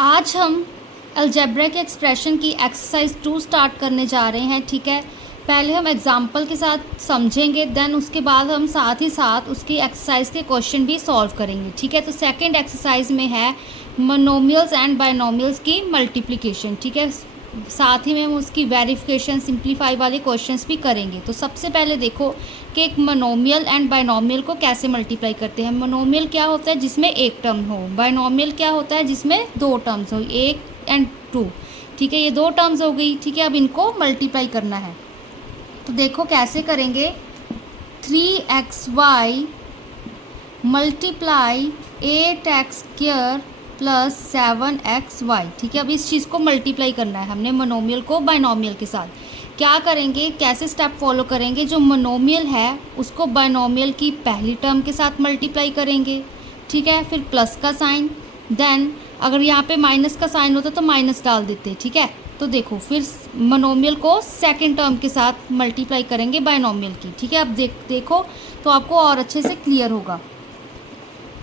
आज हम algebraic expression की एक्सरसाइज 2 स्टार्ट करने जा रहे हैं। ठीक है, पहले हम एग्जांपल के साथ समझेंगे, देन उसके बाद हम साथ ही साथ उसकी एक्सरसाइज के क्वेश्चन भी सॉल्व करेंगे। ठीक है, तो सेकंड एक्सरसाइज में है मोनोमियल्स एंड बायनोमियल्स की मल्टीप्लिकेशन। ठीक है, साथ ही में हम उसकी वेरिफिकेशन सिंप्लीफाई वाले क्वेश्चंस भी करेंगे। तो सबसे पहले देखो कि एक मोनोमियल एंड बायनोमियल को कैसे मल्टीप्लाई करते हैं। मोनोमियल क्या होता है जिसमें एक टर्म हो, बायनोमियल क्या होता है जिसमें दो टर्म्स हो, 1 एंड 2। ठीक है, ये दो टर्म्स हो गई। ठीक है, अब इनको मल्टीप्लाई करना है। तो देखो कैसे करेंगे। 3xy multiply 8x² plus 7xy। ठीक है, अब इस चीज़ को मल्टीप्लाई करना है हमने मोनोमियल को बायनोमियल के साथ। क्या करेंगे, कैसे स्टेप फॉलो करेंगे, जो मोनोमियल है उसको बायनोमियल की पहली टर्म के साथ मल्टीप्लाई करेंगे। ठीक है, फिर प्लस का साइन, देन अगर यहाँ पे माइनस का साइन होता तो माइनस डाल देते। ठीक है, तो देखो फिर मोनोमियल को सेकंड टर्म के साथ मल्टीप्लाई करेंगे बायनोमियल की। ठीक है, अब देखो तो आपको और अच्छे से क्लियर होगा।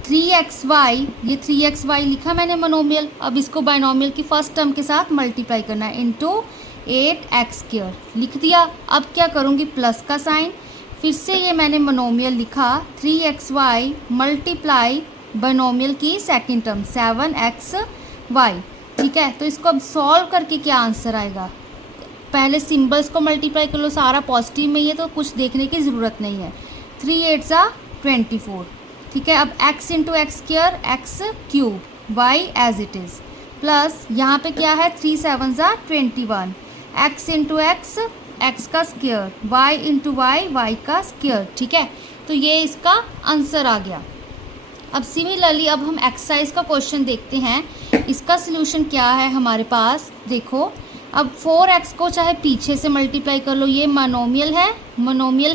3xy, ये 3xy लिखा मैंने मोनोमियल। अब इसको बायनोमियल की फर्स्ट टर्म के साथ मल्टीप्लाई करना है इंटू 8x² लिख दिया। अब क्या करूँगी, प्लस का साइन, फिर से ये मैंने मोनोमियल लिखा 3xy मल्टीप्लाई बायनोमियल की सेकंड टर्म 7xy। ठीक है, तो इसको अब सॉल्व करके क्या आंसर आएगा, पहले सिंबल्स को मल्टीप्लाई कर लो, सारा पॉजिटिव में ही है तो कुछ देखने की ज़रूरत नहीं है। 3 8 24। ठीक है, अब x into x² x³ y as it is, plus यहाँ पे क्या है 3 7 21, x इंटू x का स्क्वायर, y इंटू y का स्क्वायर। ठीक है, तो ये इसका आंसर आ गया। अब सिमिलरली अब हम एक्सरसाइज का क्वेश्चन देखते हैं। इसका सलूशन क्या है हमारे पास, देखो अब 4x को चाहे पीछे से मल्टीप्लाई कर लो, ये मोनोमियल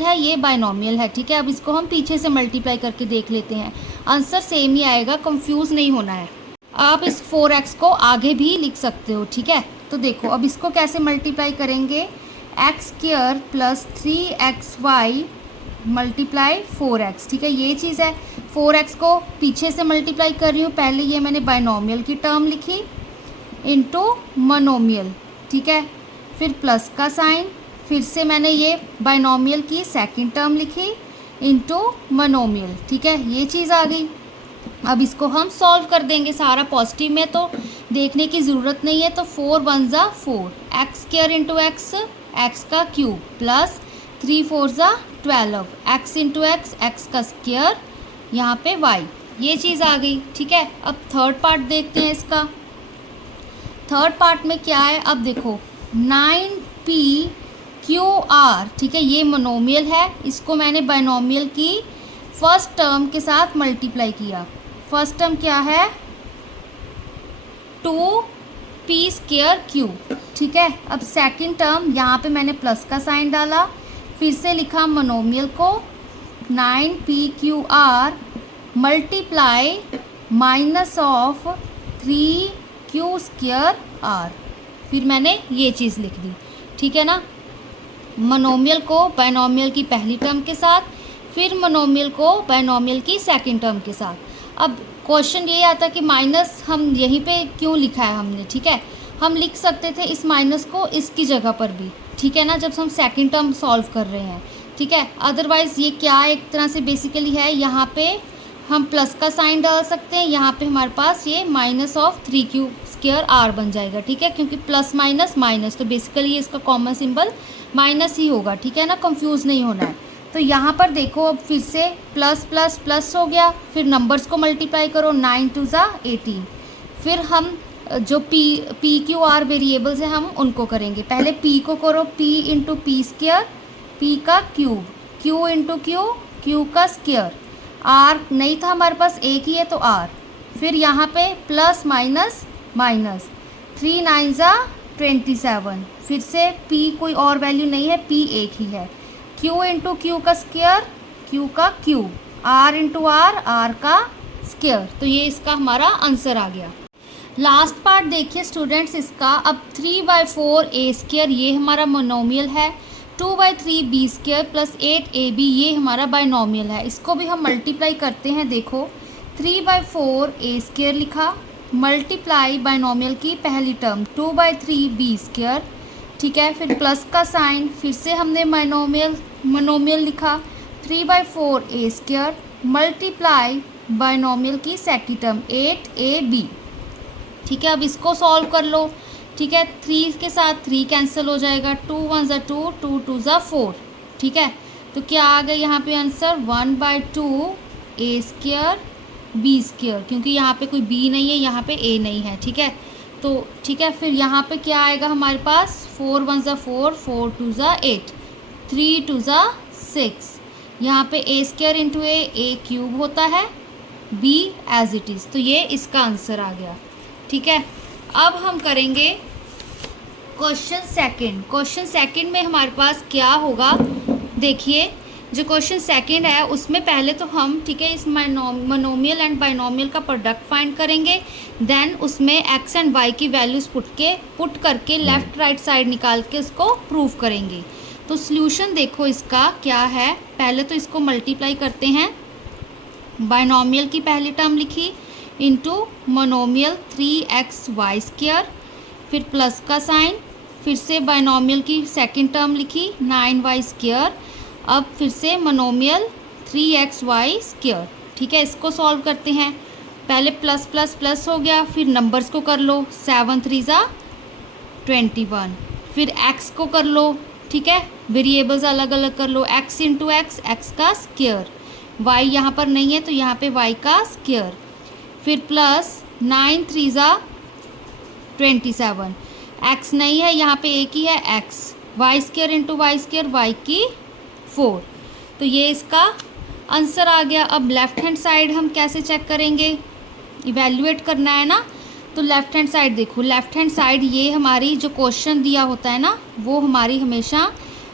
है, ये बायनोमियल है। ठीक है, अब इसको हम पीछे से मल्टीप्लाई करके देख लेते हैं, आंसर सेम ही आएगा, कंफ्यूज नहीं होना है। आप इस 4x को आगे भी लिख सकते हो। ठीक है, तो देखो अब इसको कैसे मल्टीप्लाई करेंगे, x² plus 3xy multiply 4x। ठीक है, ये चीज़ है, 4x को पीछे से मल्टीप्लाई कर रही हूँ, पहले ये मैंने बायनोमियल की टर्म लिखी इंटू मोनोमियल। ठीक है, फिर प्लस का साइन, फिर से मैंने ये बायनोमियल की सेकंड टर्म लिखी इंटू मोनोमियल। ठीक है, ये चीज़ आ गई। अब इसको हम सॉल्व कर देंगे, सारा पॉजिटिव में तो देखने की ज़रूरत नहीं है। तो 4 1 4, x² इंटू x का cube, plus 3 4 12, x into x का स्क्वायर, यहाँ पे y, ये चीज़ आ गई। ठीक है, अब थर्ड पार्ट देखते हैं इसका। थर्ड पार्ट में क्या है, अब देखो 9pqr। ठीक है, ये मोनोमियल है, इसको मैंने बायनोमियल की फर्स्ट टर्म के साथ मल्टीप्लाई किया। फर्स्ट टर्म क्या है 2p²q। ठीक है, अब सेकंड टर्म यहाँ पे मैंने प्लस का साइन डाला, फिर से लिखा मोनोमियल को 9pqr multiply minus of 3q²r, फिर मैंने ये चीज़ लिख दी। ठीक है ना, मोनोमियल को बायनोमियल की पहली टर्म के साथ, फिर मोनोमियल को बायनोमियल की सेकंड टर्म के साथ। अब क्वेश्चन ये आता कि माइनस हम यहीं पे क्यों लिखा है हमने। ठीक है, हम लिख सकते थे इस माइनस को इसकी जगह पर भी। ठीक है ना, जब हम सेकंड टर्म सॉल्व कर रहे हैं। ठीक है, अदरवाइज़ ये क्या एक तरह से बेसिकली है, यहाँ पे हम प्लस का साइन डाल सकते हैं, यहाँ पे हमारे पास ये माइनस ऑफ 3q² बन जाएगा। ठीक है, क्योंकि प्लस माइनस माइनस, तो बेसिकली इसका कॉमन सिंबल माइनस ही होगा। ठीक है ना, कंफ्यूज नहीं होना है। तो यहाँ पर देखो अब फिर से प्लस प्लस प्लस हो गया, फिर नंबर्स को मल्टीप्लाई करो, 9 2 18, फिर हम जो p/q/r वेरिएबल्स हैं हम उनको करेंगे। पहले p को करो, p इंटू p², p का क्यूब, q इंटू q का स्क्वायर, r नहीं था हमारे पास, एक ही है तो r, फिर यहाँ पे प्लस माइनस माइनस, 3 9 27, फिर से p कोई और वैल्यू नहीं है, p एक ही है, q इंटू q का स्क्वायर, q का क्यूब, r इंटू r का स्क्वायर। तो ये इसका हमारा आंसर आ गया। लास्ट पार्ट देखिए स्टूडेंट्स इसका। अब 3/4 a², ये हमारा मोनोमियल है, 2/3 b² प्लस 8ab, ये हमारा बायनोमियल है। इसको भी हम मल्टीप्लाई करते हैं। देखो 3/4 a² लिखा, मल्टीप्लाई बाइनोमियल की पहली टर्म 2/3 बी स्क्वायर, ठीक है। फिर प्लस का साइन, फिर से हमने मोनोमियल लिखा 3/4 ए स्क्वायर मल्टीप्लाई बाइनोमियल की सेकंड टर्म 8ab, ठीक है। अब इसको सॉल्व कर लो, ठीक है। 3 के साथ 3 कैंसिल हो जाएगा, 2 1 ज़ा 2, 2 2 ज़ा 4, ठीक है। तो क्या आ गया यहाँ पे आंसर 1/2 ए स्क्वायर बी स्क्वायर, क्योंकि यहाँ पे कोई बी नहीं है, यहाँ पे ए नहीं है, ठीक है। तो ठीक है, फिर यहाँ पे क्या आएगा हमारे पास 4 1 ज़ा 4, 4 2 ज़ा 8, 3 2 ज़ा 6। यहाँ पे ए स्क्वायर इंटू ए क्यूब होता है, बी एज इट इज़। तो ये इसका आंसर आ गया, ठीक है। अब हम करेंगे क्वेश्चन सेकंड में हमारे पास क्या होगा। देखिए जो क्वेश्चन सेकंड है उसमें पहले तो हम, ठीक है, इस मोनोमियल एंड बाइनोमियल का प्रोडक्ट फाइंड करेंगे, देन उसमें एक्स एंड वाई की वैल्यूज़ पुट करके लेफ़्ट राइट साइड निकाल के उसको प्रूव करेंगे। तो सॉल्यूशन देखो इसका क्या है। पहले तो इसको मल्टीप्लाई करते हैं, बाइनोमियल की पहली टर्म लिखी इंटू मोनोमियल 3xy स्क्वायर, फिर प्लस का साइन, फिर से बाइनोमियल की सेकंड टर्म लिखी 9y स्क्वायर, अब फिर से मोनोमियल 3xy स्क्वायर, ठीक है। इसको सॉल्व करते हैं, पहले प्लस प्लस प्लस हो गया, फिर नंबर्स को कर लो 7 3 ज़ा 21, फिर x को कर लो, ठीक है, वेरिएबल्स अलग अलग कर लो, x इंटू एक्स का स्क्वायर, y यहाँ पर नहीं है तो यहाँ पे y का स्क्वायर, फिर प्लस 9 3 ज़ा 27, x नहीं है यहाँ पे एक ही है x, y square into y square, y की 4। तो ये इसका आंसर आ गया। अब लेफ़्ट हैंड साइड हम कैसे चेक करेंगे, इवैल्यूएट करना है ना। तो लेफ़्ट हैंड साइड देखो, लेफ़्ट हैंड साइड ये हमारी जो क्वेश्चन दिया होता है ना, वो हमारी हमेशा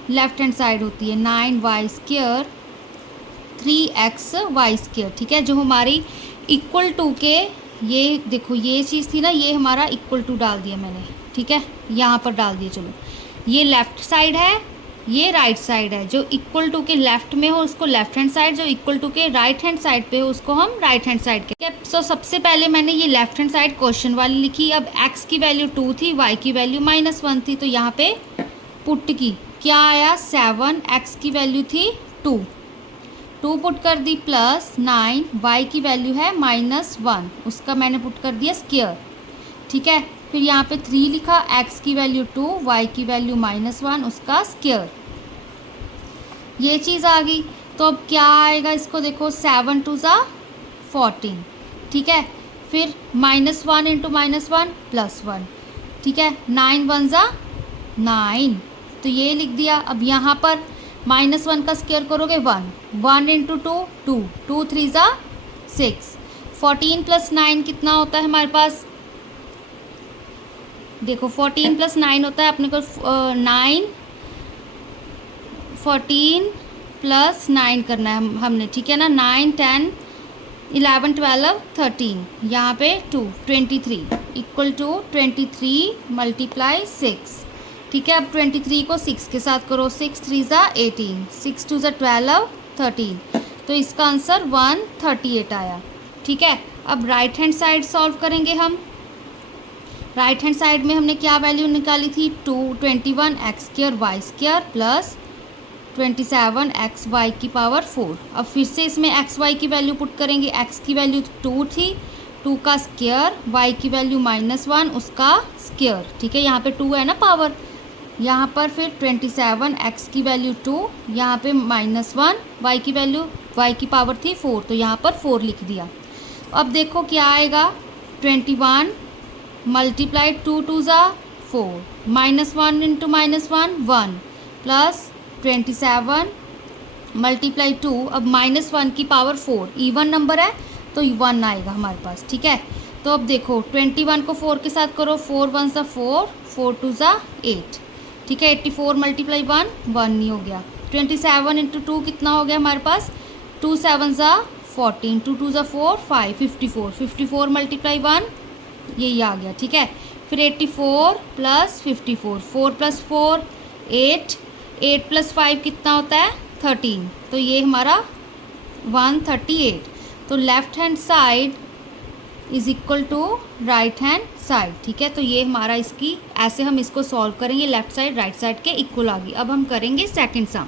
लेफ़्ट हैंड साइड होती है 9y स्क्वायर 3xy स्क्वायर, ठीक है। जो हमारी इक्वल टू के, ये देखो ये चीज़ थी ना, ये हमारा इक्वल टू डाल दिया मैंने, ठीक है, यहाँ पर डाल दिया। चलो ये लेफ़्ट साइड है, ये राइट साइड है। जो इक्वल टू के लेफ़्ट में हो उसको लेफ़्ट हैंड साइड, जो इक्वल टू के राइट हैंड साइड पे हो उसको हम राइट हैंड साइड के। सो सबसे पहले मैंने ये लेफ़्ट हैंड साइड क्वेश्चन वाली लिखी। अब x की वैल्यू 2 थी, y की वैल्यू -1 थी, तो यहाँ पे पुट की क्या आया 7, x की वैल्यू थी 2 पुट कर दी, प्लस 9, y की वैल्यू है -1, उसका मैंने पुट कर दिया स्क्वायर, ठीक है। फिर यहाँ पे 3 लिखा, x की वैल्यू 2, y की वैल्यू -1, उसका स्क्वायर, ये चीज़ आ गई। तो अब क्या आएगा, इसको देखो 7 2 ज़ा 14, ठीक है। फिर -1 इंटू -1 +1, ठीक है, 9 1 ज़ा 9, तो ये लिख दिया। अब यहाँ पर -1 का स्क्वायर करोगे 1 इंटू 2 2, 2 3 ज़ा 6, 14 + 9 कितना होता है हमारे पास, देखो 14 + 9 होता है अपने को 9, 14 + 9 करना है हमने, ठीक है ना। 9 10 11 12 13, यहाँ पे 2 23 इक्वल टू 23 × 6, ठीक है। अब 23 को 6 के साथ करो, 6 3 ज़ा 18, 6 2 ज़ा 12 13, तो इसका आंसर 138 आया, ठीक है। अब राइट हैंड साइड सॉल्व करेंगे हम। राइट हैंड साइड में हमने क्या वैल्यू निकाली थी, 21 x² y² प्लस 27 xy की पावर 4। अब फिर से इसमें xy की वैल्यू पुट करेंगे, x की वैल्यू 2 थी, 2 का स्क्वायर, y की वैल्यू -1, उसका स्क्वायर, ठीक है। यहाँ पे 2 है ना पावर, यहाँ पर फिर 27 x की वैल्यू 2, यहाँ पे -1, y की वैल्यू, y की पावर थी 4, तो यहाँ पर 4 लिख दिया। अब देखो क्या आएगा, 21 मल्टीप्लाई 2 2 ज़ा 4, -1 इंटू -1 1, प्लस 27 मल्टीप्लाई 2, अब -1 की पावर 4, इवन नंबर है तो 1 आएगा हमारे पास, ठीक है। तो अब देखो 21 को 4 के साथ करो, 4 1 ज़ा 4, 4 2 ज़ा 8, ठीक है। 84 मल्टीप्लाई 1 1 नहीं हो गया, 27 इंटू 2 कितना हो गया हमारे पास, 2 7 ज़ा 14, 2 2 ज़ा 4 5, 54, 54 मल्टीप्लाई 1 यही आ गया, ठीक है। फिर 84 + 54, 4 + 4 8, 8 + 5 कितना होता है 13, तो ये हमारा 138। तो left hand side is equal to right hand side. ठीक है, तो ये हमारा इसकी ऐसे हम इसको सॉल्व करेंगे, लेफ्ट साइड राइट साइड के इक्वल आ गई। अब हम करेंगे सेकंड सम।